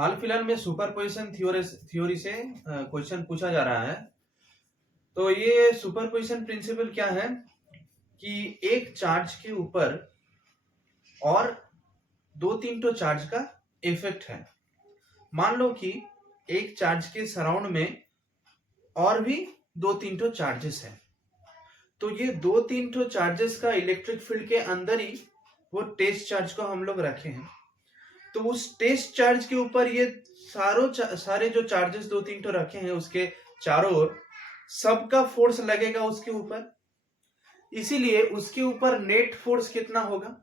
हाल फिलहाल में superposition theory से क्वेश्चन पूछा जा रहा है। तो ये सुपरपोजिशन प्रिंसिपल क्या है कि एक चार्ज के ऊपर और दो तीन तो चार्ज का इफेक्ट है। मान लो कि एक चार्ज के सराउंड में और भी दो तीन तो चार्जेस है, तो ये दो तीन तो चार्जेस का इलेक्ट्रिक फील्ड के अंदर ही वो टेस्ट चार्ज को हम लोग रखे हैं। तो उस टेस्ट चार्ज के ऊपर ये सारे जो चार्जेस दो तीन तो रखे हैं उसके चारों ओर सबका फोर्स लगेगा उसके ऊपर। इसीलिए उसके ऊपर नेट फोर्स कितना होगा।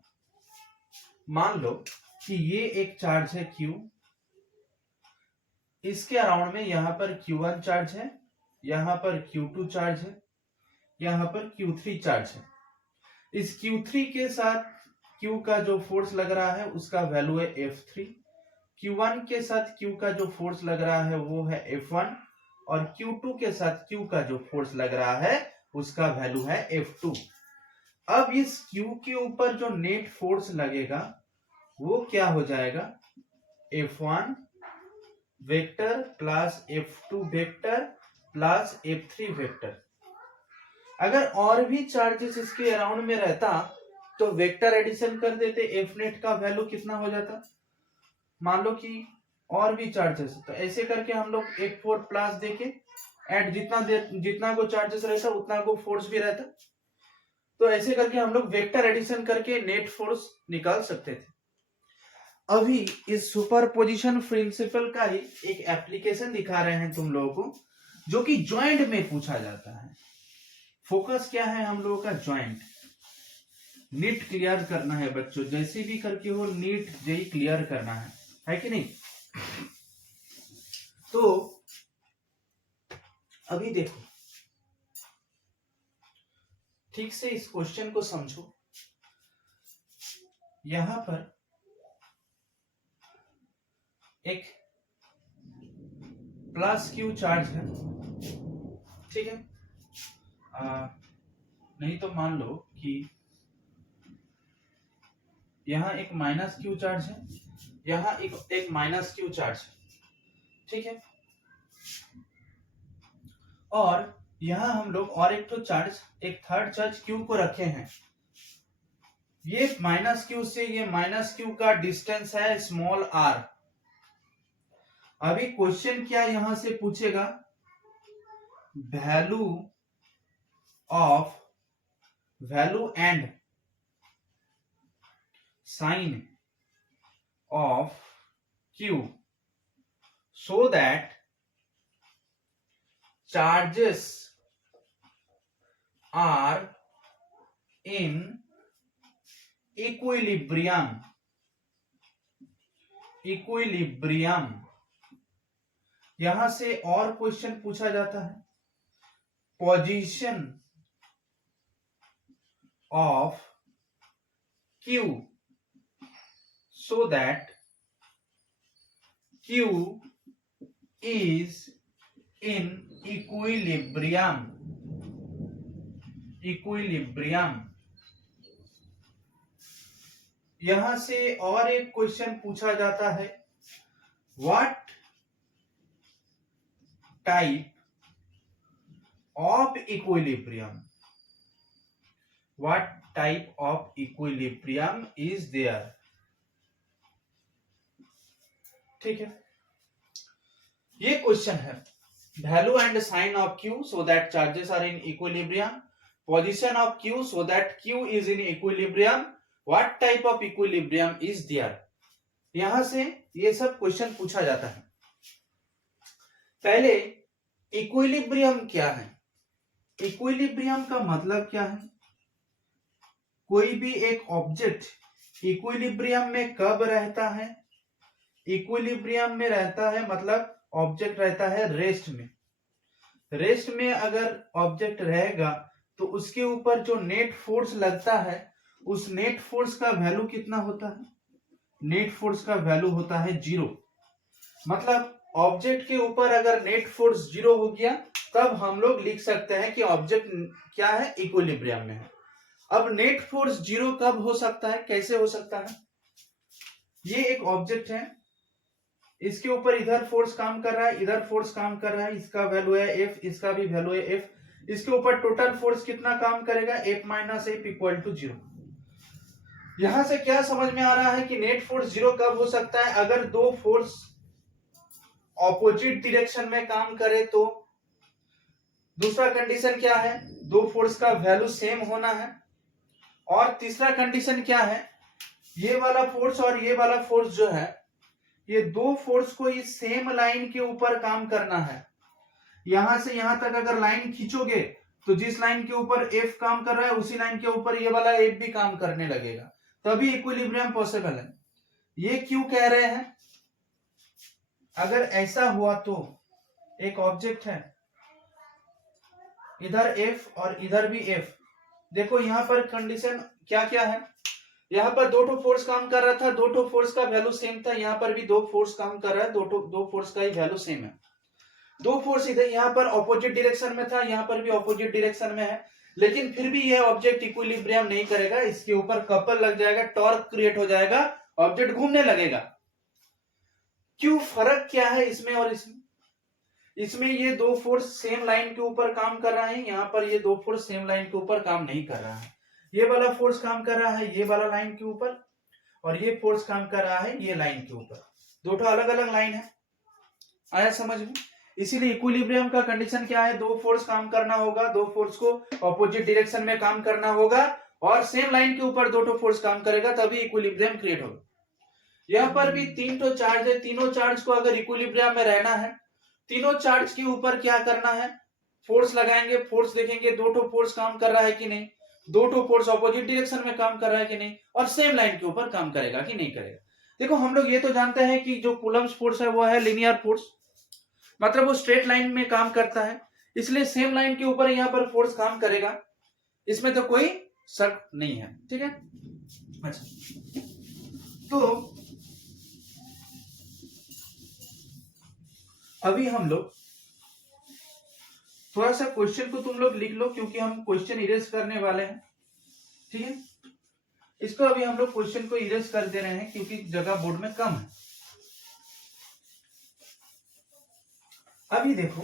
मान लो कि ये एक चार्ज है Q, इसके अराउंड में यहां पर Q1 चार्ज है, यहां पर Q2 चार्ज है, यहां पर Q3 चार्ज है। इस Q3 के साथ Q का जो फोर्स लग रहा है उसका वैल्यू है F3। Q1 के साथ Q का जो फोर्स लग रहा है वो है F1 और Q2 के साथ Q का जो फोर्स लग रहा है उसका वैल्यू है F2। अब इस Q के ऊपर जो नेट फोर्स लगेगा वो क्या हो जाएगा, F1 vector plus F2 vector plus F3 vector. अगर और भी चार्जेस इसके अराउंड में रहता तो वेक्टर एडिशन कर देते, F नेट का वैल्यू कितना हो जाता। मान लो कि और भी चार्जेस, तो ऐसे करके हम लोग F4 प्लस देके एंड जितना को चार्जेस रहता उतना को फोर्स भी रहता। तो ऐसे करके हम लोग वेक्टर एडिशन करके नेट फोर्स निकाल सकते थे। अभी इस सुपरपोजिशन प्रिंसिपल का ही एक एप्लीकेशन दिखा रहे हैं तुम लोगों को, जो कि ज्वाइंट में पूछा जाता है। फोकस क्या है हम लोगों का, ज्वाइंट। नीट क्लियर करना है बच्चों, जैसे भी करके हो नीट जेई क्लियर करना है कि नहीं। तो अभी देखो ठीक से इस क्वेश्चन को समझो। यहां पर एक प्लस Q चार्ज है, ठीक है। नहीं तो मान लो कि यहां एक माइनस Q चार्ज है, यहां एक माइनस Q चार्ज है, ठीक है। और यहां हम लोग और एक तो चार्ज, एक थर्ड चार्ज Q को रखे हैं। ये माइनस Q से ये माइनस Q का डिस्टेंस है स्मॉल r। अभी क्वेश्चन क्या यहां से पूछेगा, value and sign of Q so that charges are in equilibrium। यहां से और क्वेश्चन पूछा जाता है, position of Q so that Q is in equilibrium। यहां से और एक क्वेश्चन पूछा जाता है, what type of equilibrium is there, ठीक है। ये क्वेश्चन है, value and sign of Q so that charges are in equilibrium, position of Q so that Q is in equilibrium, what type of equilibrium is there। यहां से ये सब question पूछा जाता है। पहले इक्विलिब्रियम क्या है। इक्विलिब्रियम का मतलब क्या है, कोई भी एक ऑब्जेक्ट इक्विलिब्रियम में कब रहता है। इक्विलिब्रियम में रहता है मतलब ऑब्जेक्ट रहता है रेस्ट में। रेस्ट में अगर ऑब्जेक्ट रहेगा तो उसके ऊपर जो नेट फोर्स लगता है उस नेट फोर्स का वैल्यू कितना होता है, नेट फोर्स का वैल्यू होता है 0। मतलब ऑब्जेक्ट के ऊपर अगर नेट फोर्स 0 हो गया तब हम लोग लिख सकते हैं कि ऑब्जेक्ट क्या है, इक्विलिब्रियम में है। अब नेट फोर्स 0 कब हो सकता है, कैसे हो सकता है। ये एक ऑब्जेक्ट है, इसके ऊपर इधर फोर्स काम कर रहा है, इधर फोर्स काम कर रहा है, इसका वैल्यू है F, इसका भी वैल्यू है F। इसके ऊपर टोटल फोर्स कितना काम करेगा, F minus F equal to 0। यहां से क्या समझ में आ रहा है कि नेट फोर्स 0 कब हो सकता है, अगर दो फोर्स ऑपोजिट डायरेक्शन में काम करे तो। दूसरा कंडीशन क्या है, दो फोर्स का वैल्यू सेम होना है। और तीसरा कंडीशन क्या है, ये वाला फोर्स और ये वाला फोर्स जो है, ये दो फोर्स को इस सेम लाइन के ऊपर काम करना है। यहां से यहां तक अगर लाइन खींचोगे तो जिस लाइन के ऊपर F काम कर रहा है उसी लाइन के ऊपर ये वाला F भी काम करने लगेगा, तभी इक्विलिब्रियम पॉसिबल है। ये क्यों कह रहे हैं, अगर ऐसा हुआ तो एक ऑब्जेक्ट है, इधर F और इधर भी F। देखो यहां पर कंडीशन क्या क्या है, यहां पर दो फोर्स काम कर रहा था, दो फोर्स का वैल्यू सेम था, यहां पर भी दो फोर्स काम कर रहा है, दो फोर्स का ही वैल्यू सेम है। दो फोर्स इधर यहां पर ऑपोजिट डायरेक्शन में था, यहां पर भी ऑपोजिट डायरेक्शन में है, लेकिन फिर भी यह ऑब्जेक्ट इक्विलिब्रियम नहीं करेगा, इसके ऊपर कपल लग जाएगा, टॉर्क क्रिएट हो जाएगा, ऑब्जेक्ट घूमने लगेगा। क्यों, फर्क क्या है इसमें और इसमें? इसमें ये दो फोर्स सेम लाइन के ऊपर काम कर रहे हैं, यहाँ पर ये दो फोर्स सेम लाइन के ऊपर काम नहीं कर रहा है। ये वाला फोर्स काम कर रहा है ये वाला लाइन के ऊपर, और ये फोर्स काम कर रहा है ये लाइन के ऊपर। दो अलग अलग लाइन है, आया समझ में? इसीलिए इक्विलिब्रियम का कंडीशन क्या है, दो फोर्स काम करना होगा, दो फोर्स को ऑपोजिट डायरेक्शन में काम करना होगा, और सेम लाइन के ऊपर दो फोर्स काम करेगा, तभी इक्विलिब्रियम क्रिएट होगा। यहाँ पर भी तीन तो चार्ज है, तीनों चार्ज को अगर इक्विलिब्रियम में रहना है, तीनों चार्ज के ऊपर क्या करना है, फोर्स लगाएंगे, फोर्स देखेंगे दो फोर्स काम कर रहा है कि नहीं, दो फोर्स ऑपोजिट डायरेक्शन में काम कर रहा है कि नहीं, और सेम लाइन के ऊपर काम करेगा कि नहीं करेगा। देखो हम लोग ये तो जानते हैं कि जो कूलम्स फोर्स है वो है लीनियर फोर्स, मतलब वो स्ट्रेट लाइन में काम करता है, इसलिए सेम लाइन के ऊपर यहां पर फोर्स काम करेगा, इसमें तो कोई शक नहीं है, ठीक है। अच्छा, तो अभी हम लोग थोड़ा सा क्वेश्चन को तुम लोग लिख लो, क्योंकि हम क्वेश्चन इरेज करने वाले हैं, ठीक है। इसको अभी हम लोग क्वेश्चन को इरेज कर दे रहे हैं, क्योंकि जगह बोर्ड में कम है। अभी देखो,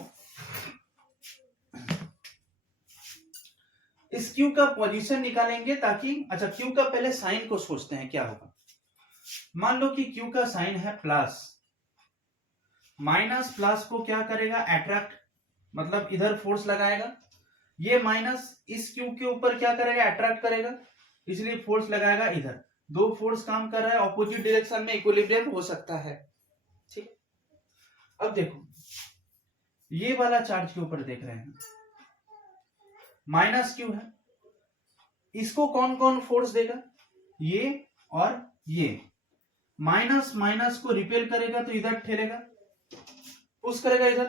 इस Q का पोजीशन निकालेंगे ताकि, अच्छा Q का पहले साइन को सोचते हैं क्या होगा। मान लो कि Q का साइन है प्लस, माइनस प्लस को क्या करेगा, अट्रैक्ट, मतलब इधर फोर्स लगाएगा, ये माइनस इस Q के ऊपर क्या करेगा, अट्रैक्ट करेगा, इसलिए फोर्स लगाएगा इधर। दो फोर्स काम कर रहा है, ऑपोजिट डायरेक्शन में इक्विलिब्रियम हो सकता है, ठीक। अब देखो ये वाला चार्ज के ऊपर देख रहे हैं, माइनस Q है, इसको कौन कौन फोर्स देगा, ये और ये। माइनस माइनस को रिपेल करेगा तो इधर ठेलेगा, पुश करेगा इधर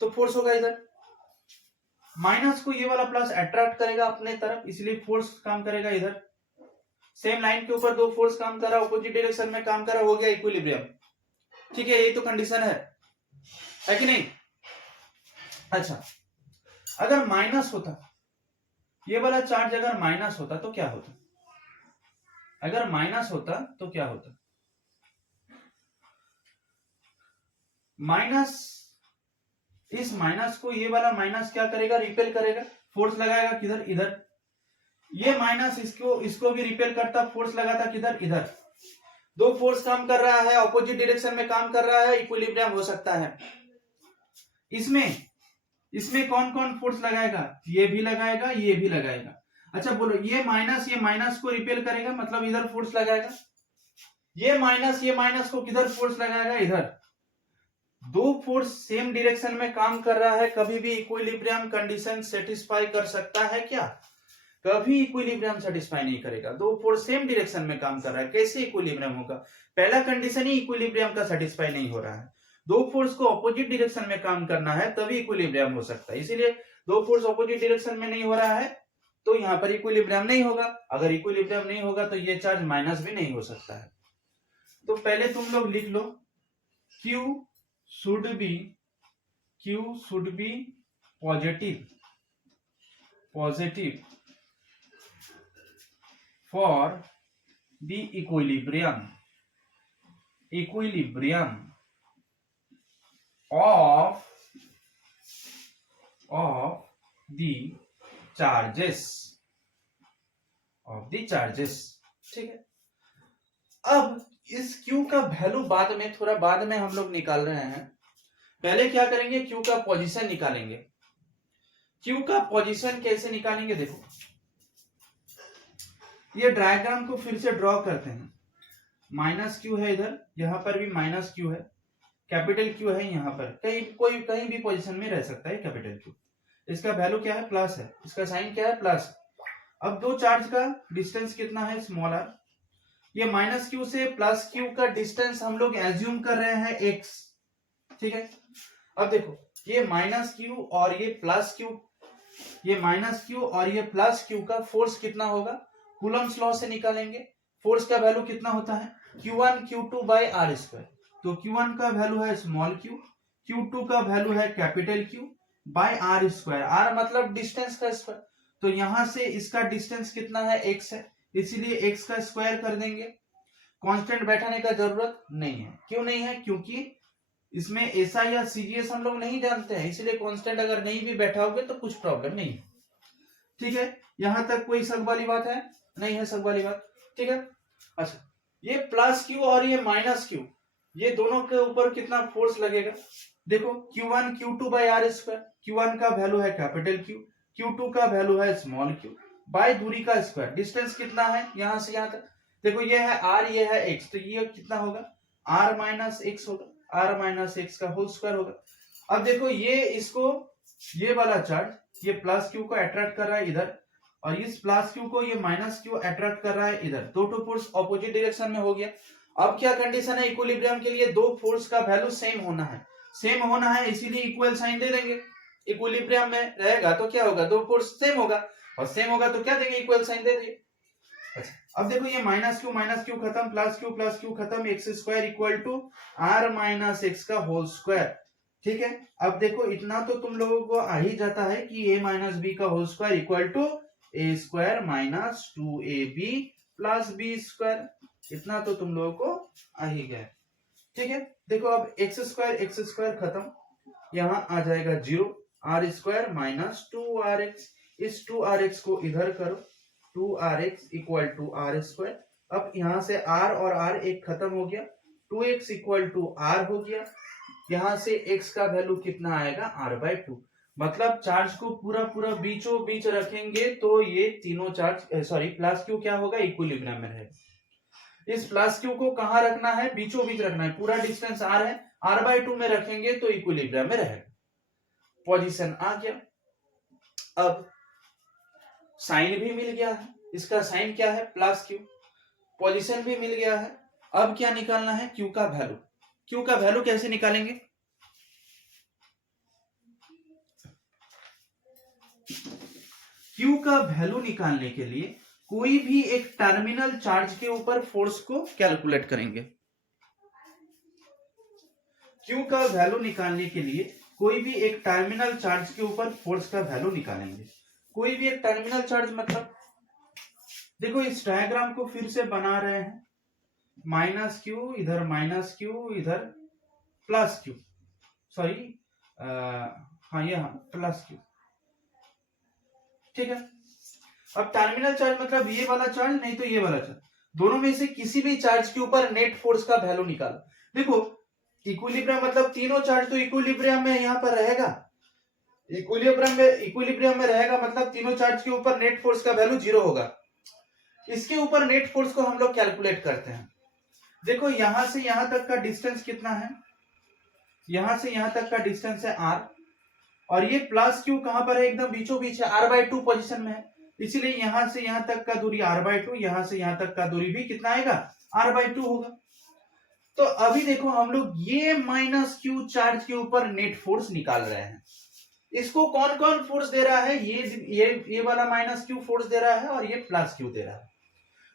तो फोर्स होगा इधर। माइनस को ये वाला प्लस अट्रैक्ट करेगा अपने तरफ, इसलिए फोर्स काम करेगा इधर। सेम लाइन के ऊपर दो फोर्स काम कर रहा है, ऑपोजिट डायरेक्शन में काम कर रहा है, हो गया इक्विलिब्रियम, ठीक है। यही तो कंडीशन है कि नहीं? अच्छा, अगर माइनस होता, ये वाला चार्ज अगर माइनस होता तो क्या होता, अगर माइनस होता तो क्या होता, माइनस, इस माइनस को ये वाला माइनस क्या करेगा, रिपेल करेगा, फोर्स लगाएगा किधर, इधर। ये माइनस इसको भी रिपेल करता, फोर्स लगाता किधर, इधर। दो फोर्स काम कर रहा है, ऑपोजिट डायरेक्शन में काम कर रहा है, इक्विलिब्रियम हो सकता है। इसमें कौन कौन फोर्स लगाएगा, ये भी लगाएगा, ये भी लगाएगा। अच्छा बोलो, ये माइनस को रिपेल करेगा, मतलब इधर फोर्स लगाएगा, ये माइनस को किधर फोर्स लगाएगा, इधर। दो फोर्स सेम डायरेक्शन में काम कर रहा है, कभी भी इक्विलिब्रियम कंडीशन सेटिस्फाई कर सकता है क्या? कभी इक्विलिब्रियम सेटिस्फाई नहीं करेगा। दो फोर्स सेम डायरेक्शन में काम कर रहा है, कैसे इक्विलिब्रियम होगा? पहला कंडीशन ही इक्विलिब्रियम का सेटिस्फाई नहीं हो रहा है। दो फोर्स को ऑपोजिट डायरेक्शन में काम करना है, तभी इक्विलिब्रियम हो सकता है। इसीलिए दो फोर्स ऑपोजिट डायरेक्शन में नहीं हो रहा है, तो यहाँ पर इक्विलिब्रियम नहीं होगा। अगर इक्विलिब्रियम नहीं होगा तो ये चार्ज माइनस भी नहीं हो सकता है। तो पहले तुम लोग लिख लो, Q should be positive for the equilibrium of the charges, ठीक है। अब इस Q का वैल्यू थोड़ा बाद में हम लोग निकाल रहे हैं। पहले क्या करेंगे, Q का पोजीशन निकालेंगे। Q का पोजीशन कैसे निकालेंगे, देखो ये डायग्राम को फिर से ड्रॉ करते हैं। माइनस Q है इधर, यहां पर भी माइनस Q है, कैपिटल Q है यहाँ पर, कहीं भी पोजीशन में रह सकता है कैपिटल Q। इसका वैल्यू क्या है, प्लस है, इसका साइन क्या है, प्लस। अब दो चार्ज का डिस्टेंस कितना है, स्मॉल r। ये माइनस Q से प्लस Q का डिस्टेंस हम लोग एज्यूम कर रहे हैं x, ठीक है। अब देखो ये माइनस Q और ये प्लस Q, ये माइनस Q और ये प्लस Q का फोर्स कितना होगा, कूलम्स लॉ से निकालेंगे। फोर्स का वैल्यू कितना होता है, Q1 Q2 by R square. तो Q1 का वैल्यू है स्मॉल q, Q2 का वैल्यू है capital Q by R square. R मतलब डिस्टेंस का स्क्वायर, तो यहां से इसका डिस्टेंस कितना है, x है, इसीलिए x का स्क्वायर कर देंगे। कांस्टेंट बैठाने का जरूरत नहीं है, क्यों नहीं है, क्योंकि इसमें ऐसा या सीजीएस हम लोग नहीं जानते हैं, इसलिए कांस्टेंट अगर नहीं भी बैठाओगे तो कुछ प्रॉब्लम नहीं है, ठीक है। यहां तक कोई शक वाली बात है, नहीं है शक वाली बात, ठीक है। अच्छा, ये प्लस Q और ये माइनस Q, ये दोनों के ऊपर कितना फोर्स लगेगा, देखो Q1 Q2 by R square. Q1 का वैल्यू है कैपिटल Q, Q2 का वैल्यू है स्मॉल q, बाय दूरी का स्क्वायर। डिस्टेंस कितना है यहां से यहां तक, देखो ये है r, ये है x, तो ये कितना होगा, r माइनस एक्स होगा, r माइनस एक्स का होल स्क्वायर होगा। अब देखो ये इसको, ये वाला चार्ज ये प्लस Q को अट्रैक्ट कर रहा है इधर, और इस प्लस Q को ये माइनस Q अट्रैक्ट कर रहा है इधर, दो फोर्स ऑपोजिट डायरेक्शन में हो गया। अब क्या कंडीशन है, इक्विलिब्रियम के लिए दो फोर्स का वैल्यू सेम होना है, सेम होना है, इसीलिए इक्वल साइन दे देंगे। इक्विलिब्रियम में रहेगा तो क्या होगा, दो फोर्स सेम होगा, और सेम होगा तो क्या देंगे, इक्वल साइन दे देंगे। अच्छा, अब देखो ये माइनस क्यू खत्म, प्लस क्यू खत्म, X square equal to R minus X का होल स्क्वायर, ठीक है। अब देखो इतना तो तुम लोगों को आ ही जाता है कि a माइनस बी का whole square equal to A square minus 2ab plus B square, इतना तो तुम लोगों को आ ही गया, ठीक है। देखो अब एक्स स्क्वायर खत्म, यहां आ जाएगा 0, आर स्क्वायर माइनस 2rx, इस 2rx को इधर करो, 2rx equal to are square. अब यहां से r और r एक खत्म हो गया, 2x इक्वल टू r हो गया, यहां से x का वैल्यू कितना आएगा, r/2। मतलब चार्ज को पूरा बीचों बीच रखेंगे तो ये तीनों चार्ज सॉरी प्लस क्यू क्या होगा, इक्विलिब्रियम में रहेगा। इस प्लस क्यू को कहां रखना है, बीचों बीच रखना है, पूरा डिस्टेंस r है, r/2 में रखेंगे तो इक्विलिब्रियम में रहेगा। पोजीशन आ गया। अब साइन भी मिल गया है, इसका साइन क्या है, प्लस क्यू, पोजीशन भी मिल गया है। अब क्या निकालना है, क्यू का वैल्यू। क्यू का वैल्यू कैसे निकालेंगे, क्यू का वैल्यू निकालने के लिए कोई भी एक टर्मिनल चार्ज के ऊपर फोर्स को कैलकुलेट करेंगे। क्यू का वैल्यू निकालने के लिए कोई भी एक टर्मिनल चार्ज के ऊपर फोर्स का वैल्यू निकालेंगे। कोई भी एक टर्मिनल चार्ज मतलब देखो इस डायग्राम को फिर से बना रहे हैं, माइनस क्यू इधर, माइनस क्यू इधर, प्लस क्यू, सॉरी हाँ ये हाँ प्लस क्यू, ठीक है। अब टर्मिनल चार्ज मतलब ये वाला चार्ज नहीं तो ये वाला चार्ज, दोनों में से किसी भी चार्ज के ऊपर नेट फोर्स का वैल्यू निकालो। देखो इक्विलिब्रियम मतलब तीनों चार्ज तो इक्विलिब्रियम में यहां पर रहेगा, इक्विलिब्रियम में रहेगा मतलब तीनों चार्ज के ऊपर नेट फोर्स का वैल्यू 0 होगा। इसके ऊपर नेट फोर्स को हम लोग कैलकुलेट करते हैं। देखो यहां से यहां तक का डिस्टेंस कितना है, यहां से यहां तक का डिस्टेंस है r, और ये प्लस क्यू कहां पर है, एकदम बीचों बीच है, r/2 पोजीशन में है, इसीलिए यहां से यहां तक का दूरी r/2, यहां से यहां तक का दूरी भी कितना आएगा, r/2 होगा। तो अभी देखो हम लोग ये माइनस क्यू चार्ज के ऊपर नेट फोर्स निकाल रहे हैं। इसको कौन कौन फोर्स दे रहा है, ये वाला माइनस क्यू फोर्स दे रहा है और ये प्लस क्यू दे रहा है।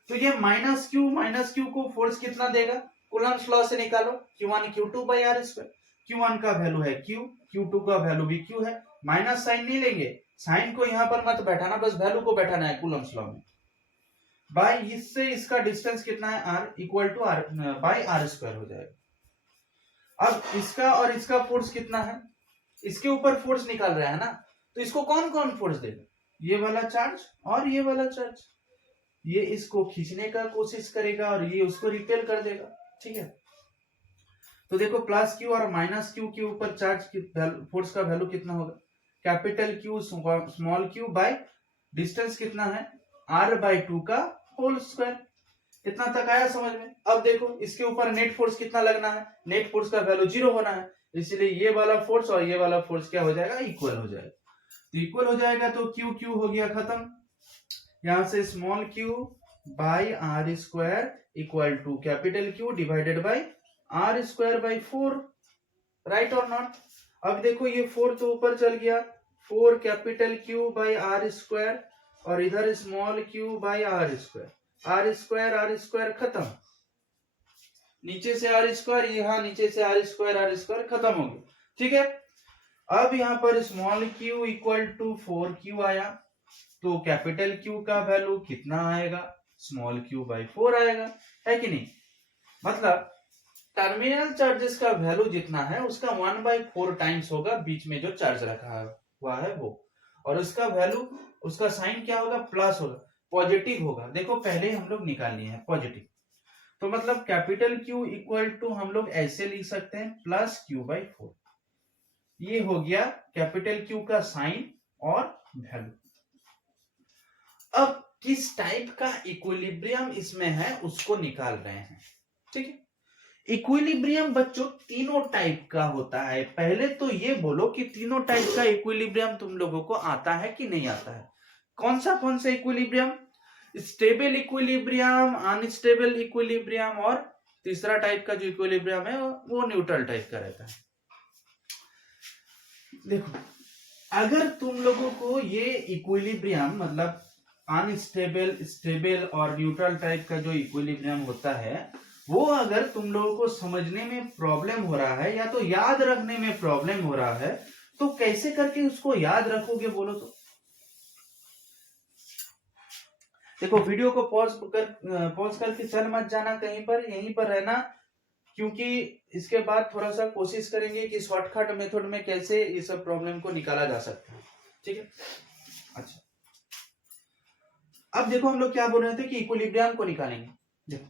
तो ये माइनस क्यू को फोर्स कितना देगा, कूलम्ब्स लॉ से निकालो, Q1 Q2 by R square. Q1 का वैल्यू है Q, Q2 का वैल्यू भी Q है, माइनस साइन नहीं लेंगे, साइन को यहां पर मत बैठाना, बस वैल्यू को बैठाना है कूलम्ब्स लॉ में। बाय इससे इसका डिस्टेंस कितना है r, equal to r by R square हो जाएगा। अब इसका और इसका फोर्स कितना है, इसके ऊपर फोर्स निकाल रहा है ना, तो इसको कौन कौन फोर्स देगा, ये वाला चार्ज और ये वाला चार्ज, ये इसको खींचने का कोशिश करेगा और ये उसको रिपेल कर देगा, ठीक है। तो देखो प्लस क्यू और माइनस क्यू के ऊपर चार्ज की फोर्स का वैल्यू कितना होगा, capital Q small Q by distance कितना है r/2 का होल स्क्वायर। इतना तक आया समझ में। अब देखो इसके ऊपर नेट फोर्स कितना लगना है, नेट फोर्स का वैल्यू 0 होना है, इसलिए ये वाला फोर्स और ये वाला फोर्स क्या हो जाएगा, इक्वल हो जाएगा। तो इक्वल हो जाएगा तो क्यू क्यू हो गया खत्म, यहां से small Q by R square equal to capital Q divided by R square by 4, right और नॉट। अब देखो ये 4 तो ऊपर चल गया, 4 capital Q by R square और इधर small Q by R square खत्म, नीचे से आर स्क्वायर, यहाँ नीचे से आर स्क्वायर खत्म हो गया, ठीक है। अब यहाँ पर small Q equal to 4q आया, तो कैपिटल क्यू का वैल्यू कितना आएगा, स्मॉल क्यू बाई 4 आएगा, है कि नहीं। मतलब टर्मिनल चार्जेस का वैल्यू जितना है उसका 1/4 टाइम्स होगा बीच में जो चार्ज रखा हुआ है वो, और उसका वैल्यू, उसका साइन क्या होगा, प्लस होगा, पॉजिटिव होगा। देखो पहले हम लोग निकाल लिए हैं पॉजिटिव, तो मतलब कैपिटल क्यू इक्वल टू हम लोग ऐसे लिख सकते हैं प्लस क्यू बाई 4, ये हो गया कैपिटल क्यू का साइन और वैल्यू। अब किस टाइप का इक्विलिब्रियम इसमें है उसको निकाल रहे हैं, ठीक है। इक्विलिब्रियम बच्चों तीनों टाइप का होता है। पहले तो ये बोलो कि तीनों टाइप का इक्विलिब्रियम तुम लोगों को आता है कि नहीं आता है। कौन सा equilibrium, stable equilibrium, unstable equilibrium, और तीसरा टाइप का जो इक्विलिब्रियम है वो न्यूट्रल टाइप का रहता है। देखो अगर तुम लोगों को ये इक्विलिब्रियम मतलब अनस्टेबल, स्टेबल और न्यूट्रल टाइप का जो इक्विलिब्रियम होता है वो अगर तुम लोगों को समझने में प्रॉब्लम हो रहा है या तो याद रखने में प्रॉब्लम हो रहा है, तो कैसे करके उसको याद रखोगे बोलो तो। देखो वीडियो को पॉज करके चल मत जाना कहीं पर, यहीं पर रहना, क्योंकि इसके बाद थोड़ा सा कोशिश करेंगे कि शॉर्टकट मेथड में कैसे ये सब प्रॉब्लम को निकाला जा सकता है, ठीक है। अच्छा अब देखो हम लोग क्या बोल रहे थे कि इक्विलिब्रियम को निकालेंगे। देखो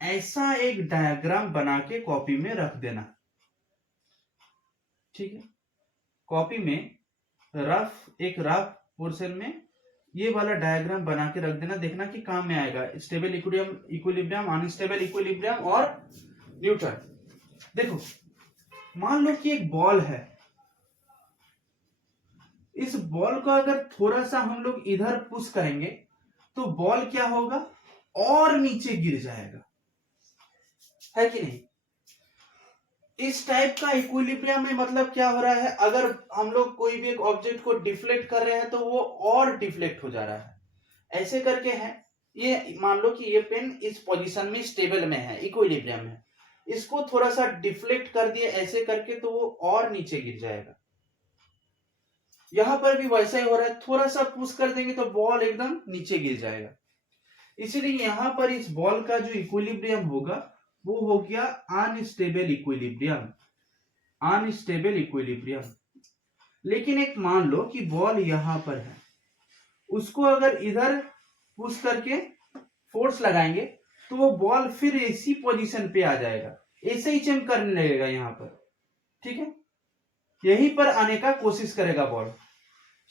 ऐसा एक डायग्राम बना के कॉपी में रख देना, ठीक है। कॉपी में एक रफ पोर्शन में ये वाला डायग्राम बना के रख देना, देखना कि काम में आएगा। स्टेबल इक्विलिब्रियम, अनस्टेबल इक्विलिब्रियम और न्यूट्रल। देखो मान लो कि एक बॉल है, इस बॉल को अगर थोड़ा सा हम लोग इधर पुश करेंगे तो बॉल क्या होगा, और नीचे गिर जाएगा, है कि नहीं। इस टाइप का इक्विलिब्रियम में मतलब क्या हो रहा है, अगर हम लोग कोई भी एक ऑब्जेक्ट को डिफ्लेक्ट कर रहे हैं तो वो और डिफ्लेक्ट हो जा रहा है, ऐसे करके है। ये मान लो कि ये पेन इस पोजीशन में स्टेबल में है, इक्विलिब्रियम में, इसको थोड़ा सा डिफ्लेक्ट कर दिए ऐसे करके तो वो और नीचे गिर जाएगा। यहां पर भी वैसा ही हो रहा है, थोड़ा सा पुश कर देंगे तो बॉल एकदम नीचे गिर जाएगा। इसीलिए यहां पर इस बॉल का जो इक्विलिब्रियम होगा वो हो गया अनस्टेबल इक्विलिब्रियम, अनस्टेबल इक्विलिब्रियम। लेकिन एक मान लो कि बॉल यहां पर है, उसको अगर इधर पुश करके फोर्स लगाएंगे तो वो बॉल फिर इसी पोजीशन पे आ जाएगा, ऐसे ही जंप करने लगेगा यहां पर, ठीक है। यहीं पर आने का कोशिश करेगा बॉल,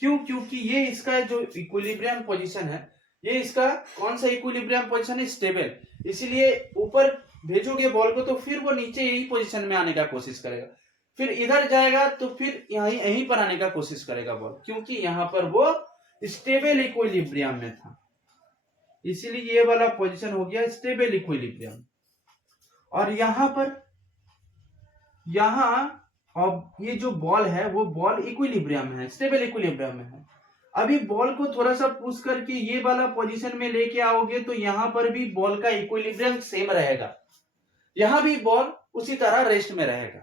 क्यों, क्योंकि ये इसका जो इक्विलिब्रियम पोजीशन है, ये इसका कौन सा इक्विलिब्रियम पोजीशन है, स्टेबल। इसीलिए ऊपर भेजोगे बॉल को तो फिर वो नीचे यही पोजीशन में आने का कोशिश करेगा, फिर इधर जाएगा तो फिर यहीं पर आने का कोशिश करेगा बॉल, क्योंकि यहां पर वो स्टेबल इक्विलिब्रियम में था। इसीलिए ये वाला पोजीशन हो गया स्टेबल इक्विलिब्रियम। और यहां पर अब ये जो बॉल है वो बॉल इक्विलिब्रियम में है, स्टेबल इक्विलिब्रियम में है। अभी बॉल को थोड़ा सा पुश करके ये वाला पोजीशन में लेके आओगे तो यहां पर भी बॉल का इक्विलिब्रियम सेम रहेगा, यहां भी बॉल उसी तरह रेस्ट में रहेगा।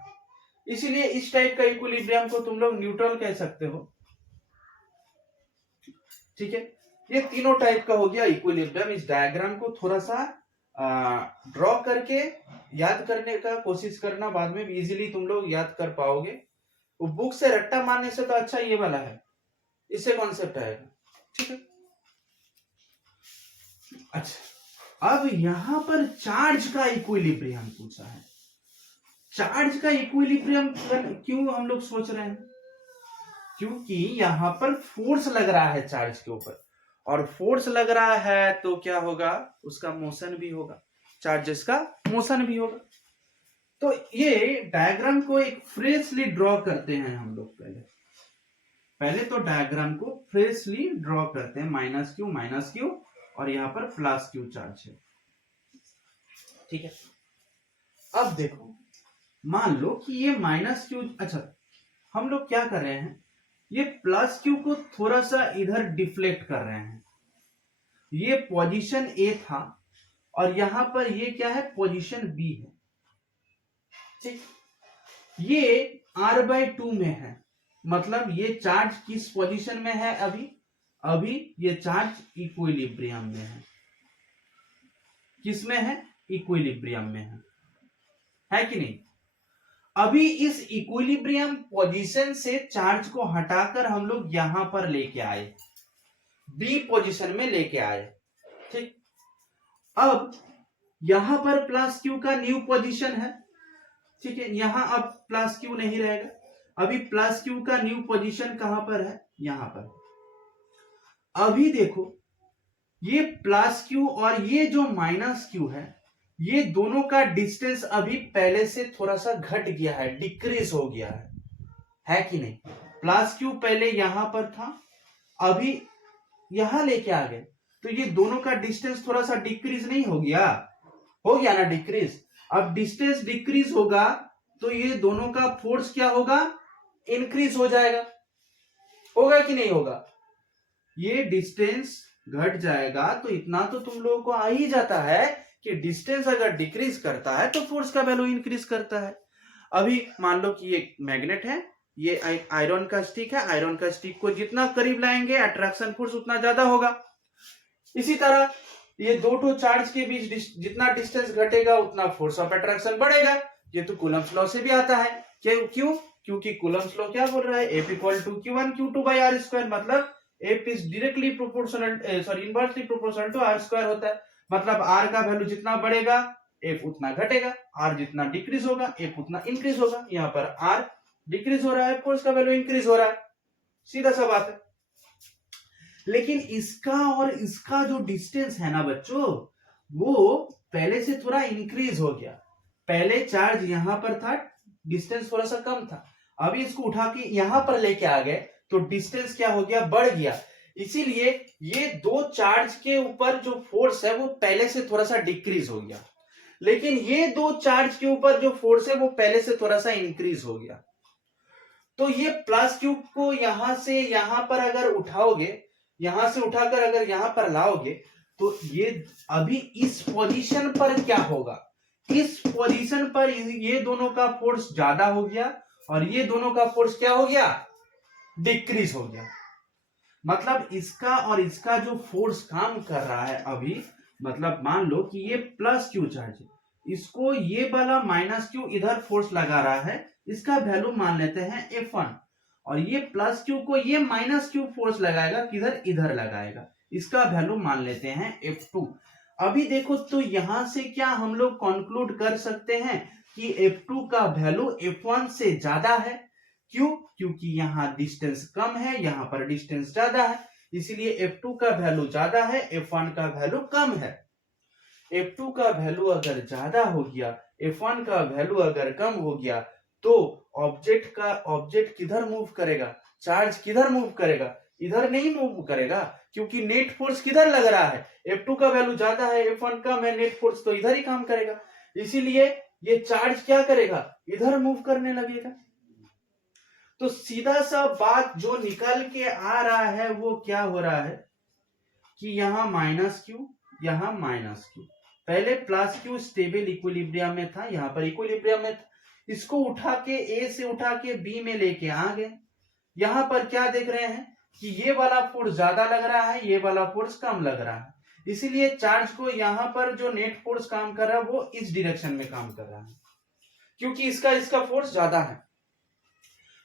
इसीलिए इस टाइप का इक्विलिब्रियम को तुम लोग न्यूट्रल कह सकते हो, ठीक है। ये तीनों टाइप का हो गया इक्विलिब्रियम। इस डायग्राम को थोड़ा सा ड्रॉ करके याद करने का कोशिश करना, बाद में भी इजीली तुम लोग याद कर पाओगे। वो बुक से रट्टा मारने से तो अच्छा ये वाला है, इससे कॉन्सेप्ट आएगा। ठीक है, अच्छा अब यहां पर चार्ज का इक्विलिब्रियम पूछा है। चार्ज का इक्विलिब्रियम क्यों हम लोग सोच रहे हैं? क्योंकि यहां पर फोर्स लग रहा है चार्ज के ऊपर, और फोर्स लग रहा है तो क्या होगा, उसका मोशन भी होगा, चार्जेस का मोशन भी होगा। तो ये डायग्राम को एक फ्रेशली ड्रॉ करते हैं हम लोग। पहले तो डायग्राम को फ्रेशली ड्रॉ करते हैं, माइनस क्यू और यहां पर प्लस क्यू चार्ज है। ठीक है, अब देखो मान लो कि ये माइनस क्यू, अच्छा हम लोग क्या कर रहे हैं, ये प्लस क्यू को थोड़ा सा इधर डिफ्लेक्ट कर रहे हैं। ये पोजीशन ए था और यहां पर ये क्या है, पोजीशन बी है। ठीक, ये r/2 में है, मतलब ये चार्ज किस पोजीशन में है अभी ये चार्ज इक्विलिब्रियम में है। किस में है, इक्विलिब्रियम में है कि नहीं? अभी इस इक्विलिब्रियम पोजीशन से चार्ज को हटाकर हम लोग यहां पर लेके आए, बी पोजीशन में लेके आए। ठीक, अब यहां पर प्लस क्यू का न्यू पोजीशन है। ठीक है, यहां अब प्लस क्यू नहीं रहेगा, अभी प्लस क्यू का न्यू पोजीशन कहां पर है, यहां पर। अभी देखो ये प्लस क्यू और ये जो माइनस क्यू है, ये दोनों का डिस्टेंस अभी पहले से थोड़ा सा घट गया है, डिक्रीज हो गया है कि नहीं? प्लस क्यू पहले यहां पर था, अभी यहां लेके आ गए, तो ये दोनों का डिस्टेंस थोड़ा सा डिक्रीज नहीं हो गया? हो गया ना डिक्रीज। अब डिस्टेंस डिक्रीज होगा तो ये दोनों का फोर्स क्या होगा, इंक्रीज हो जाएगा। होगा कि नहीं होगा? ये डिस्टेंस घट जाएगा तो इतना तो तुम लोगों को आ ही जाता है कि डिस्टेंस अगर डिक्रीज करता है तो फोर्स का वैल्यू इंक्रीज करता है। अभी मान लो कि ये मैग्नेट है, ये आयरन का स्टिक है, आयरन का स्टिक को जितना करीब लाएंगे अट्रैक्शन फोर्स उतना ज्यादा होगा। इसी तरह ये दो ठो चार्ज के बीच जितना डिस्टेंस घटेगा उतना फोर्स ऑफ अट्रैक्शन बढ़ेगा। ये तो कूलम्ब्स लॉ से भी आता है। क्यों? क्योंकि कूलम्ब्स लॉ क्या बोल रहा है, F = Q1 Q2 by r², मतलब F is directly proportional inversely proportional to r² होता है। मतलब r का वैल्यू जितना बढ़ेगा F उतना घटेगा, r जितना डिक्रीज होगा F उतना इंक्रीज होगा। यहाँ पर r डिक्रीज हो रहा है, फोर्स का वैल्यू इंक्रीज हो रहा है, सीधा सा बात है। लेकिन इसका और इसका जो डिस्टेंस है ना बच्चों, वो पहले से थोड़ा इंक्रीज हो गया। पहले चार्ज यहां पर था, डिस्टेंस थोड़ा सा कम था, अभी इसको उठा के यहां पर लेके आ गए तो डिस्टेंस क्या हो गया, बढ़ गया। इसीलिए ये दो चार्ज के ऊपर जो फोर्स है वो पहले से थोड़ा सा डिक्रीज हो गया, लेकिन ये दो चार्ज के ऊपर जो फोर्स है वो पहले से थोड़ा सा इंक्रीज हो गया। तो ये प्लस क्यू को यहां से यहां पर अगर उठाओगे, यहां से उठाकर अगर यहां पर लाओगे तो ये अभी इस पोजीशन पर क्या होगा, इस पोजीशन पर ये दोनों का फोर्स ज्यादा हो गया और ये दोनों का फोर्स क्या हो गया, डिक्रीज हो गया। मतलब इसका और इसका जो फोर्स काम कर रहा है अभी, मतलब मान लो कि ये प्लस क्यू चार्ज है, इसको ये वाला माइनस क्यू इधर फोर्स लगा रहा है, इसका वैल्यू मान लेते हैं F1, और ये प्लस क्यू को ये माइनस क्यू फोर्स लगाएगा, किधर, इधर लगाएगा, इसका वैल्यू मान लेते हैं F2। अभी देखो तो यहां से क्या हम लोग कंक्लूड कर सकते हैं कि F2 का वैल्यू F1 से ज्यादा है। क्यों? क्योंकि यहाँ डिस्टेंस कम है, यहाँ पर डिस्टेंस ज्यादा है, इसीलिए F2 का वैल्यू ज्यादा है, F1 का वैल्यू कम है। F2 का वैल्यू अगर ज्यादा हो गया, F1 का वैल्यू अगर कम हो गया, तो ऑब्जेक्ट किधर मूव करेगा, चार्ज किधर मूव करेगा, इधर नहीं मूव करेगा, क्योंकि नेट फोर्स किधर लग रहा है, F2 का वैल्यू ज्यादा है, F1 कम है, नेट फोर्स तो इधर ही काम करेगा, इसीलिए ये चार्ज क्या करेगा, इधर मूव करने लगेगा। तो सीधा सा बात जो निकल के आ रहा है वो क्या हो रहा है कि यहां माइनस क्यू, यहां माइनस क्यू, पहले प्लस क्यू स्टेबल इक्विलिब्रियम में था, यहां पर इक्विलिब्रियम में था, इसको उठा के ए से उठा के बी में लेके आ गए। यहां पर क्या देख रहे हैं कि ये वाला फोर्स ज्यादा लग रहा है, ये वाला फोर्स कम लग रहा है, इसीलिए चार्ज को यहाँ पर जो नेट फोर्स काम कर रहा है वो इस डायरेक्शन में काम कर रहा है, क्योंकि इसका फोर्स ज्यादा है।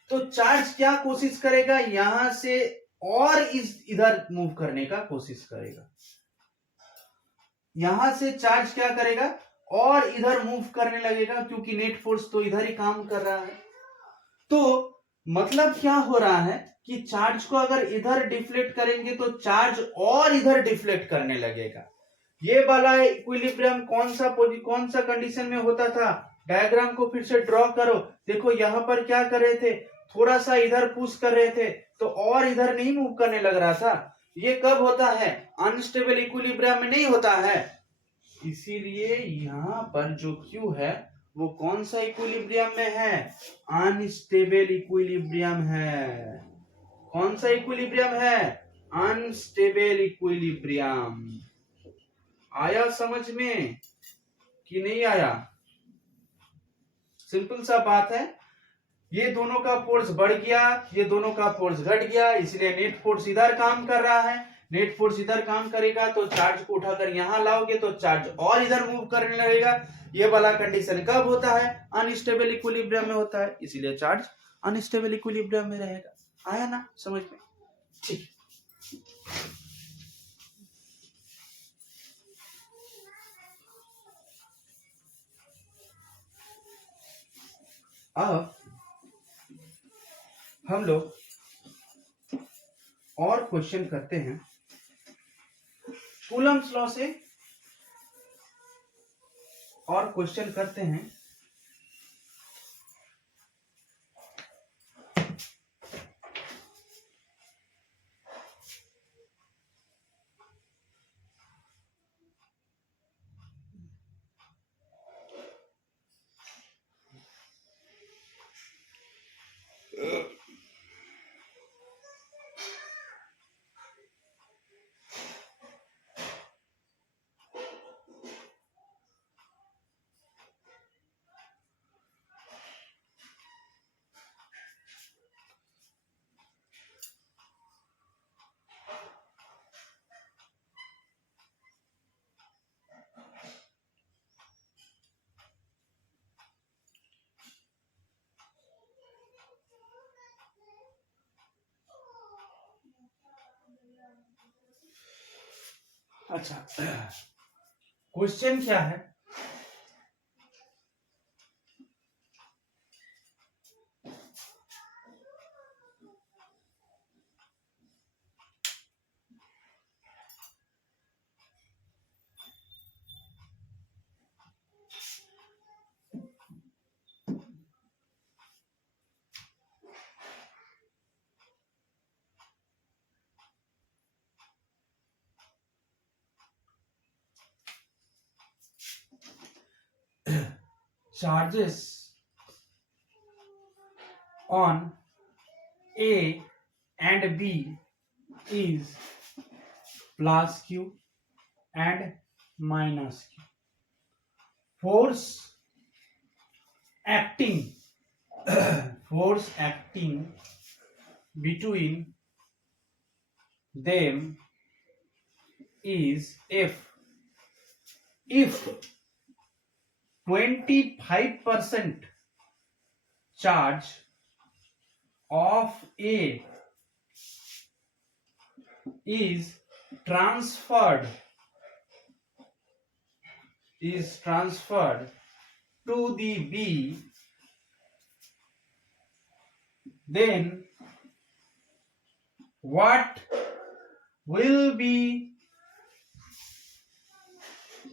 तो चार्ज क्या कोशिश करेगा, यहां से और इधर मूव करने का कोशिश करेगा। यहां से चार्ज क्या करेगा, और इधर मूव करने लगेगा, क्योंकि नेट फोर्स तो इधर ही काम कर रहा है। तो मतलब क्या हो रहा है कि चार्ज को अगर इधर डिफ्लेक्ट करेंगे तो चार्ज और इधर डिफ्लेक्ट करने लगेगा। ये वाला इक्विलिब्रियम कौन सा कंडीशन में होता था, डायग्राम को फिर से ड्रॉ करो। देखो यहां पर क्या कर रहे थे, थोड़ा सा इधर पुश कर रहे थे तो और इधर नहीं मूव करने लग रहा था। ये कब होता है, अनस्टेबल इक्विलिब्रियम में नहीं होता है। इसीलिए यहां पर जो Q है वो कौन सा इक्विलिब्रियम में है, अनस्टेबल इक्विलिब्रियम है। कौन सा इक्विलिब्रियम है, अनस्टेबल इक्विलिब्रियम। आया समझ में कि नहीं आया? सिंपल सा बात है। ये दोनों का फोर्स बढ़ गया, ये दोनों का फोर्स घट गया, इसलिए नेट फोर्स इधर काम कर रहा है। नेट फोर्स इधर काम करेगा तो चार्ज को उठाकर यहां लाओगे तो चार्ज और इधर मूव करने लगेगा। ये वाला कंडीशन कब होता है, अनस्टेबल इक्विलिब्रियम में होता है, इसीलिए चार्ज अनस्टेबल इक्विलिब्रियम में रहेगा। आया ना समझ में? ठीक। अब हम लोग और क्वेश्चन करते हैं कूलम्स लॉ से, और क्वेश्चन करते हैं अच्छा क्वेश्चन क्या है, charges on A and B is plus Q and minus Q. Force acting between them is F. If 25% charge of A is transferred to the B, then what will be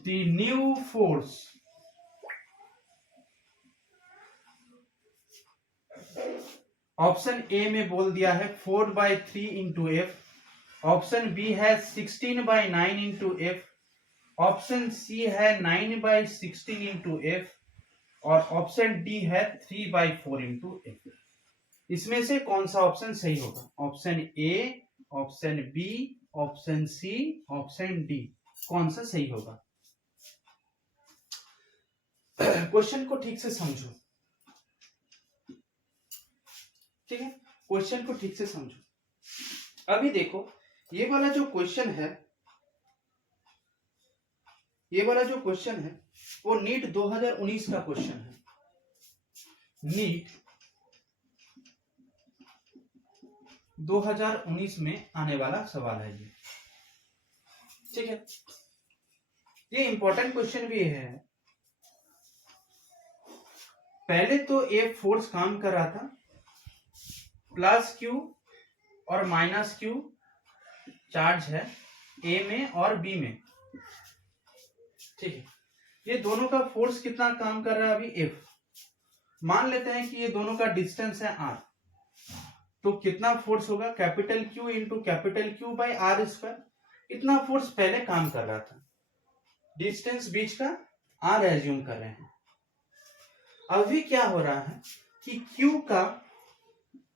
the new force? Option A में बोल दिया है 4/3 into F, option B है 16/9 into F, option C है 9/16 into F, और option D है 3/4 into F. इसमें से कौन सा ऑप्शन सही होगा? Option A, option B, option C, option D, कौन सा सही होगा? क्वेश्चन को ठीक से समझो, ठीक है, क्वेश्चन को ठीक से समझो। अभी देखो ये वाला जो क्वेश्चन है ये वाला जो क्वेश्चन है वो नीट 2019 का क्वेश्चन है। नीट 2019 में आने वाला सवाल है ये, ठीक है। ये इंपॉर्टेंट क्वेश्चन भी है। पहले तो एक फोर्स काम कर रहा था, प्लस क्यू और माइनस क्यू चार्ज है ए में और बी में, ठीक है। ये दोनों का फोर्स कितना काम कर रहा है अभी, एफ। मान लेते हैं कि ये दोनों का डिस्टेंस है आर, तो कितना फोर्स होगा, capital Q into capital Q by R square. इतना फोर्स पहले काम कर रहा था, डिस्टेंस बीच का आर एज्यूम कर रहे हैं। अभी क्या हो रहा है कि क्यू का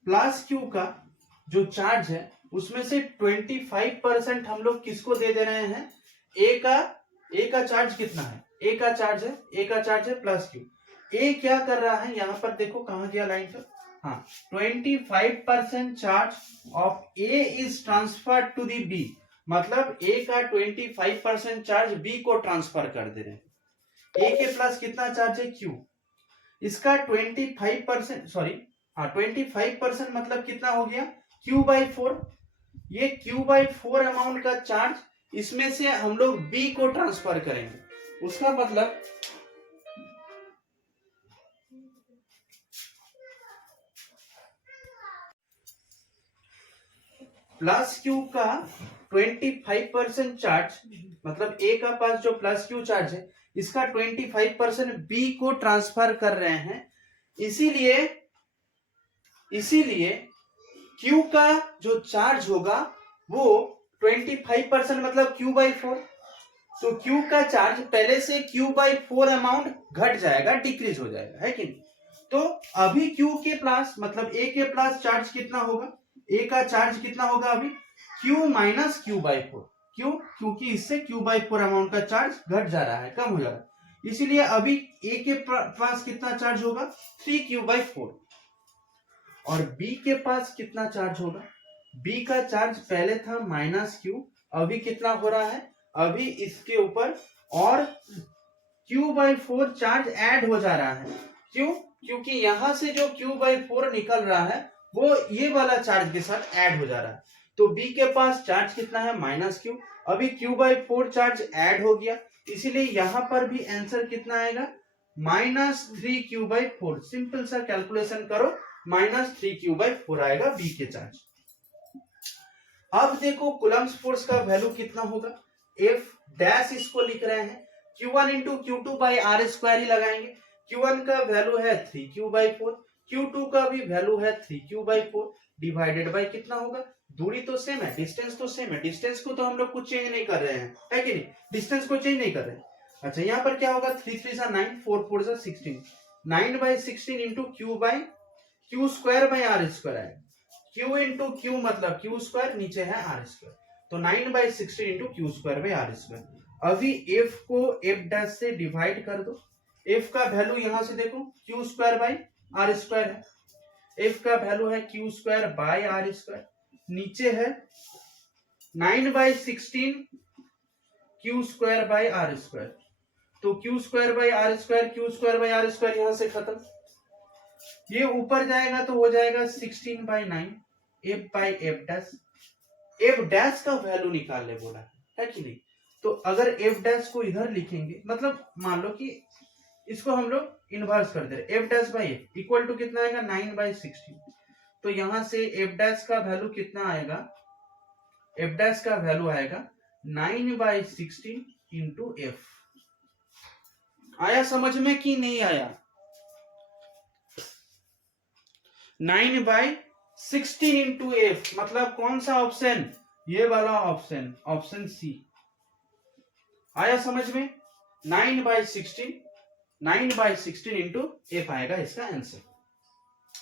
प्लस क्यू का जो चार्ज है उसमें से 25% हम लोग किसको दे दे रहे हैं, ए का चार्ज कितना है, ए का चार्ज है प्लस क्यू। ए क्या कर रहा है, यहां पर देखो कहां गया लाइन पर, हाँ 25% charge of A is transfer to the B, मतलब ए का 25% चार्ज बी को ट्रांसफर कर दे रहे हैं। ए के प्लस कितना चार्ज है, क्यू, इसका 25% मतलब कितना हो गया, Q/4। ये Q/4 अमाउंट का चार्ज इसमें से हम लोग B को ट्रांसफर करेंगे, उसका मतलब प्लस क्यू का 25% चार्ज, मतलब ए का पास जो प्लस क्यू चार्ज है इसका 25% बी को ट्रांसफर कर रहे हैं। इसीलिए क्यू का जो चार्ज होगा वो 25% मतलब Q/4, तो क्यू का चार्ज पहले से Q/4 अमाउंट घट जाएगा, डिक्रीज हो जाएगा, है कि नहीं। तो अभी क्यू के प्लस मतलब ए के प्लस चार्ज कितना होगा, ए का चार्ज कितना होगा अभी, Q माइनस Q/4। क्यों, क्योंकि इससे Q/4 अमाउंट का चार्ज घट जा रहा है, कम हो जा रहा है। इसीलिए अभी ए के पास कितना चार्ज होगा, 3Q/4, और बी के पास कितना चार्ज होगा, बी का चार्ज पहले था -Q, अभी कितना हो रहा है, अभी इसके ऊपर और Q/4 चार्ज ऐड हो जा रहा है। क्यों, क्योंकि यहां से जो Q/4 निकल रहा है वो ये वाला चार्ज के साथ ऐड हो जा रहा है। तो बी के पास चार्ज कितना है, -Q, अभी Q/4 चार्ज ऐड हो गया, इसीलिए यहां पर भी आंसर कितना आएगा, -3Q/4। सिंपल सा कैलकुलेशन करो, -3Q/4 आएगा बी के चार्ज। अब देखो कूलम्ब्स फोर्स का वैल्यू कितना होगा, एफ डैश इसको लिख रहे हैं, Q1 इंटू Q2/r² ही लगाएंगे। Q1 का वैल्यू है 3Q/4, Q2 का भी वैल्यू है 3Q/4, डिवाइडेड बाय कितना होगा, दूरी तो सेम है, डिस्टेंस तो सेम है, डिस्टेंस को तो हम लोग कुछ चेंज नहीं कर रहे हैं, है कि नहीं, डिस्टेंस को चेंज नहीं कर रहे हैं। अच्छा यहाँ पर क्या होगा, 3 3 9, 4 4 16, 9/16 इंटू Q²/r² आएगा। Q इंटू क्यू मतलब Q² नीचे है R², तो 9/16 इंटू Q²/r²। अभी F को F डैश से डिवाइड कर दो, F का वैल्यू यहां से देखो Q²/r² है, F का वैल्यू है Q²/r², नीचे है 9/16 Q²/r², तो Q²/r² यहां से खत्म, ये ऊपर जाएगा तो हो जाएगा 16/9 F/F डैश। F डैश का वैल्यू निकालने बोला है कि नहीं, तो अगर F डैश को इधर लिखेंगे, मतलब मान लो कि इसको हम लोग इन्वर्स कर दे रहे, F dash by F equal to कितना आएगा, 9/16, तो यहां से F डैश का वैल्यू कितना आएगा, F डैश का वैल्यू आएगा 9/16 इंटू F। आया समझ में कि नहीं आया, 9/16 इंटू F मतलब कौन सा ऑप्शन, ये वाला ऑप्शन, ऑप्शन सी। आया समझ में, 9/16 इंटू F आएगा इसका आंसर,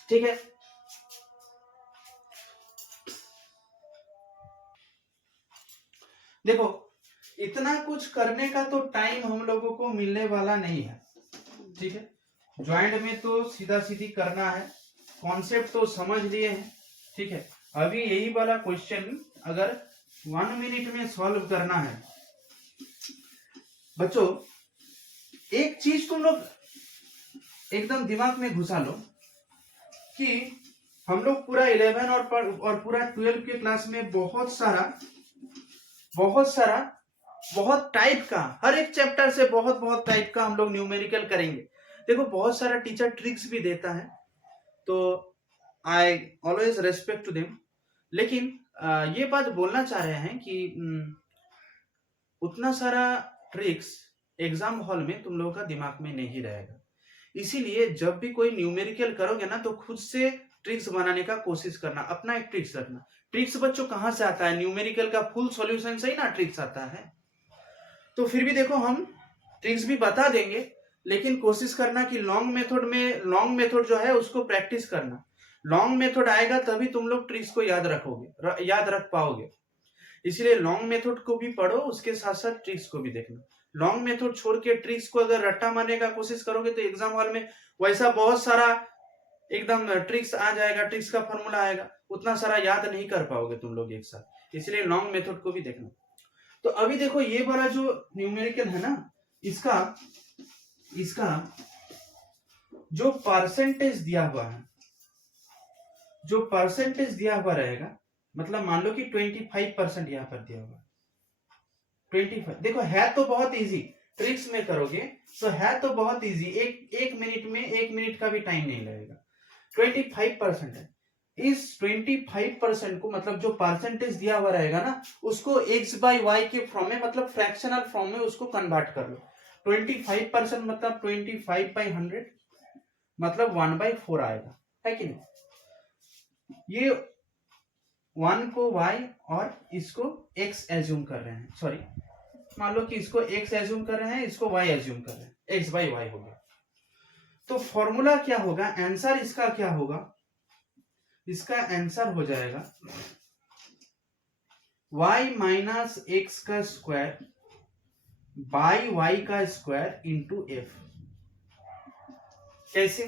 ठीक है। देखो इतना कुछ करने का तो टाइम हम लोगों को मिलने वाला नहीं है, ठीक है। ज्वाइंट में तो सीधा सीधी करना है, कॉन्सेप्ट तो समझ लिए हैं, ठीक है। अभी यही वाला क्वेश्चन अगर 1 मिनट में सॉल्व करना है, बच्चों एक चीज तुम लोग एकदम दिमाग में घुसा लो कि हम लोग पूरा 11 और पूरा 12 के क्लास में बहुत टाइप का, हर एक चैप्टर से बहुत टाइप का हम लोग न्यूमेरिकल करेंगे। देखो बहुत सारा टीचर ट्रिक्स भी देता है, तो I always respect to them, लेकिन ये बात बोलना चाह रहे हैं कि उतना सारा ट्रिक्स एग्जाम हॉल में तुम लोगों का दिमाग में नहीं रहेगा। इसीलिए जब भी कोई न्यूमेरिकल करोगे ना तो खुद से ट्रिक्स बनाने का कोशिश करना, अपना एक ट्रिक्स रखना। ट्रिक्स बच्चों कहाँ से आता है? न्यूमेरिकल का फुल सॉल्यूशन से ही ना ट्रिक्स आता है। तो फिर भी देखो हम ट्रिक्स भी बता देंगे, लेकिन कोशिश करना कि लॉन्ग मेथड जो है उसको प्रैक्टिस करना। लॉन्ग मेथड आएगा तभी तुम लोग ट्रिक्स को याद रख पाओगे। इसलिए लॉन्ग मेथड को भी पढ़ो, उसके साथ साथ ट्रिक्स को भी देखना। लॉन्ग मेथड छोड़ के ट्रिक्स को अगर रट्टा मारने का कोशिश करोगे तो एग्जाम हॉल में वैसा बहुत सारा एकदम ट्रिक्स आ जाएगा, ट्रिक्स का फॉर्मूला आएगा, उतना सारा याद नहीं कर पाओगे तुम लोग एक साथ। इसलिए लॉन्ग मेथड को भी देखना। तो अभी देखो ये वाला जो न्यूमेरिकल है ना, इसका जो परसेंटेज दिया हुआ है, जो परसेंटेज दिया हुआ रहेगा, मतलब मान लो कि 25% यहाँ पर दिया हुआ 25। देखो है तो बहुत इजी, ट्रिक्स में करोगे तो है तो बहुत इजी, एक मिनट का भी टाइम नहीं लगेगा। 25% है। इस 25% को मतलब जो परसेंटेज दिया हुआ रहेगा ना, उसको x बाई वाई के फॉर्म में, मतलब फ्रैक्शनल फॉर्म में उसको कन्वर्ट कर लो। 25% मतलब 25/100 मतलब 1/4 आएगा, है कि नहीं? ये 1 को y और इसको x एज्यूम कर रहे हैं, सॉरी मान लो कि इसको x एज्यूम कर रहे हैं, इसको y एज्यूम कर रहे हैं, x बाई वाई हो गया। तो फॉर्मूला क्या होगा, आंसर इसका क्या होगा? इसका आंसर हो जाएगा y माइनस एक्स का स्क्वायर बाई वाई का स्क्वायर इंटू एफ। कैसे?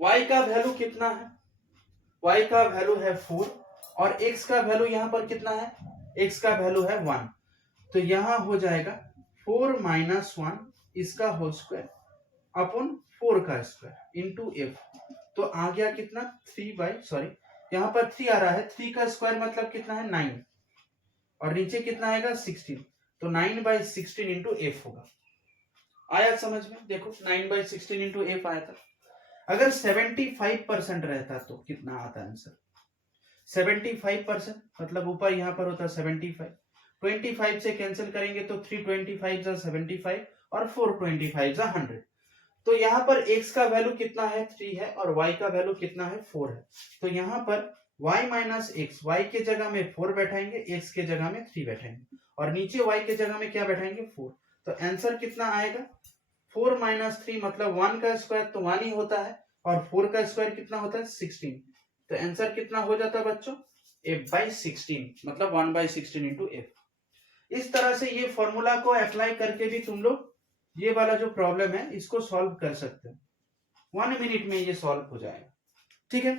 y का वैल्यू कितना है? y का वैल्यू है 4 और x का वैल्यू यहां पर कितना है? x का वैल्यू है 1। तो यहां हो जाएगा 4 माइनस 1 इसका होल स्क्वायर अपॉन 4 का स्क्वायर इंटू एफ। तो आ गया कितना? 3 यहाँ पर 3 आ रहा है, 3 का स्क्वायर मतलब कितना है? 9 और नीचे कितना आएगा? 16। तो 9/16 इंटू एफ होगा। आया समझ में? देखो 9/16 इंटू एफ आया था। अगर 75% रहता तो कितना आता आंसर? 75% मतलब ऊपर यहाँ पर होता 75, 25 से कैंसिल करेंगे तो 325 जा 75 और 425 जा 100। तो यहाँ पर x का वैल्यू कितना है? 3 है और y का वैल्यू कितना है? 4 है। तो यहाँ पर y माइनस एक्स, y के जगह में 4 बैठाएंगे, x के जगह में 3 बैठाएंगे और नीचे y के जगह में क्या बैठाएंगे? 4। तो आंसर कितना आएगा? 4 माइनस 3 मतलब 1 का स्क्वायर तो 1 ही होता है और 4 का स्क्वायर कितना होता है? 16। तो आंसर कितना हो जाता है बच्चों? f/16 मतलब 1/16 इंटू एफ। इस तरह से ये फॉर्मूला को अप्लाई करके भी तुम लोग ये वाला जो प्रॉब्लम है इसको सॉल्व कर सकते हो। 1 मिनट में ये सॉल्व हो जाएगा, ठीक है।